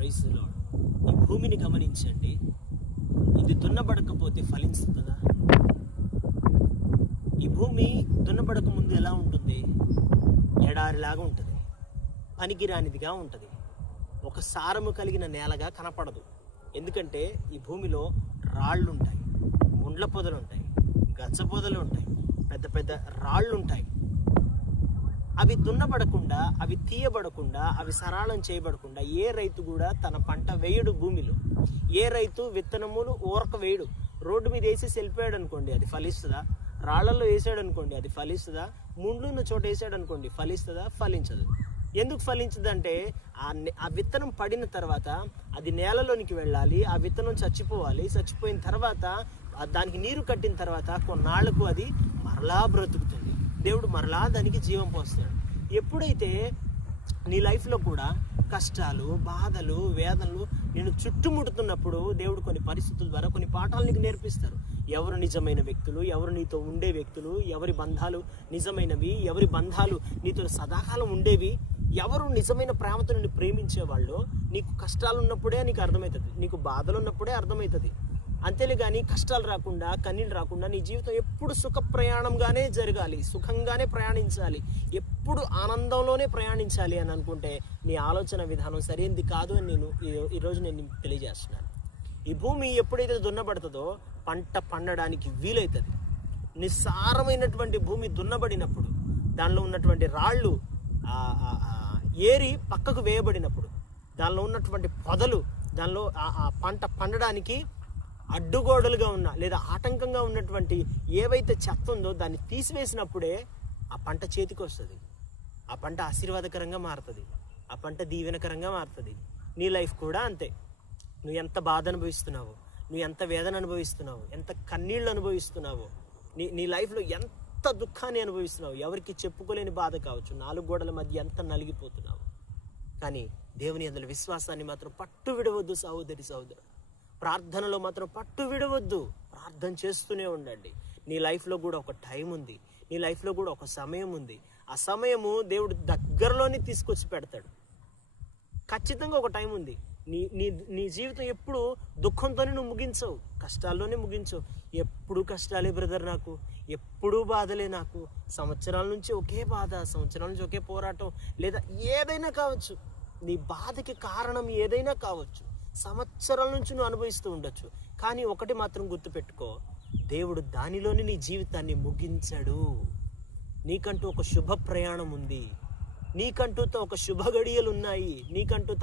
Praise the lord. ఈ భూమిని గమనించండి. ఇది దున్నబడకపోతే ఫలిస్తుందా? ఈ భూమి దున్నబడక ముందు ఎలా ఉంటుంది? ఎడారిలాగా ఉంటుంది, పనికిరానిదిగా ఉంటుంది, ఒక సారము కలిగిన నేలగా కనపడదు. ఎందుకంటే ఈ భూమిలో రాళ్ళు ఉంటాయి, ముండ్ల పొదలు ఉంటాయి, గచ్చ పొదలు ఉంటాయి, పెద్ద పెద్ద రాళ్ళు ఉంటాయి. అవి దున్నబడకుండా, అవి తీయబడకుండా, అవి సరళం చేయబడకుండా ఏ రైతు కూడా తన పంట వేయడు. భూమిలో ఏ రైతు విత్తనములు ఊరక వేయడు. రోడ్డు మీద వేసేసి వెళ్ళిపోయాడు అనుకోండి, అది ఫలిస్తుందా? రాళ్లలో వేసాడు అనుకోండి, అది ఫలిస్తుందా? ముండ్లున్న చోట వేసాడు అనుకోండి, ఫలిస్తుందా? ఫలించదు. ఎందుకు ఫలించదంటే ఆ విత్తనం పడిన తర్వాత అది నేలలోనికి వెళ్ళాలి, ఆ విత్తనం చచ్చిపోవాలి. చచ్చిపోయిన తర్వాత దానికి నీరు కట్టిన తర్వాత కొన్నాళ్లకు అది మరలా బ్రతుకుతుంది. దేవుడు మరలా దానికి జీవం పోస్తాడు. ఎప్పుడైతే నీ లైఫ్లో కూడా కష్టాలు, బాధలు, వేదనలు నేను చుట్టుముడుతున్నప్పుడు దేవుడు కొన్ని పరిస్థితుల ద్వారా కొన్ని పాఠాలు నీకు నేర్పిస్తారు. ఎవరు నిజమైన వ్యక్తులు, ఎవరు నీతో ఉండే వ్యక్తులు, ఎవరి బంధాలు నిజమైనవి, ఎవరి బంధాలు నీతో సదాకాలం ఉండేవి, ఎవరు నిజమైన ప్రేమతో నిన్ను ప్రేమించేవాళ్ళు నీకు కష్టాలు ఉన్నప్పుడే నీకు అర్థమవుతుంది, నీకు బాధలు ఉన్నప్పుడే అర్థమవుతుంది. అంతేలే కానీ కష్టాలు రాకుండా, కన్నీళ్ళు రాకుండా నీ జీవితం ఎప్పుడు సుఖ ప్రయాణంగానే జరగాలి, సుఖంగానే ప్రయాణించాలి, ఎప్పుడు ఆనందంలోనే ప్రయాణించాలి అని అనుకుంటే నీ ఆలోచన విధానం సరైనది కాదు అని ఈరోజు నేను తెలియజేస్తున్నాను. ఈ భూమి ఎప్పుడైతే దున్నబడుతుందో పంట పండడానికి వీలవుతుంది. నిస్సారమైనటువంటి భూమి దున్నబడినప్పుడు, దానిలో ఉన్నటువంటి రాళ్ళు ఏరి పక్కకు వేయబడినప్పుడు, దానిలో ఉన్నటువంటి పొదలు దానిలో ఆ పంట పండడానికి అడ్డుగోడలుగా ఉన్న లేదా ఆటంకంగా ఉన్నటువంటి ఏవైతే చెత్త ఉందో దాన్ని తీసివేసినప్పుడే ఆ పంట చేతికి వస్తుంది. ఆ పంట ఆశీర్వాదకరంగా మారుతుంది, ఆ పంట దీవెనకరంగా మారుతుంది. నీ లైఫ్ కూడా అంతే. నువ్వు ఎంత బాధ అనుభవిస్తున్నావో, నువ్వు ఎంత వేదన అనుభవిస్తున్నావో, ఎంత కన్నీళ్ళు అనుభవిస్తున్నావో, నీ లైఫ్లో ఎంత దుఃఖాన్ని అనుభవిస్తున్నావు, ఎవరికి చెప్పుకోలేని బాధ కావచ్చు, 4 గోడల మధ్య ఎంత నలిగిపోతున్నావు. కానీ దేవుని యందు విశ్వాసాన్ని మాత్రం పట్టు విడవద్దు సహోదరి. ప్రార్థనలో మాత్రం పట్టు విడవద్దు. ప్రార్థన చేస్తూనే ఉండండి. నీ లైఫ్లో కూడా ఒక టైం ఉంది, నీ లైఫ్లో కూడా ఒక సమయం ఉంది. ఆ సమయము దేవుడు దగ్గరలోనే తీసుకొచ్చి పెడతాడు. ఖచ్చితంగా ఒక టైం ఉంది. నీ జీవితం ఎప్పుడు దుఃఖంతోనే నువ్వు ముగించవు, కష్టాల్లోనే ముగించవు. ఎప్పుడు కష్టాలే బ్రదర్, నాకు ఎప్పుడూ బాధలే, నాకు సంవత్సరాల నుంచి ఒకే బాధ, సంవత్సరాల నుంచి ఒకే పోరాటం, లేదా ఏదైనా కావచ్చు, నీ బాధకి కారణం ఏదైనా కావచ్చు, సంవత్సరాల నుంచి నువ్వు అనుభవిస్తూ ఉండొచ్చు. కానీ ఒకటి మాత్రం గుర్తుపెట్టుకో, దేవుడు దానిలోని నీ జీవితాన్ని ముగించడు. నీకంటూ ఒక శుభ ప్రయాణం ఉంది, నీకంటూ ఒక శుభ గడియలు ఉన్నాయి, నీకంటూ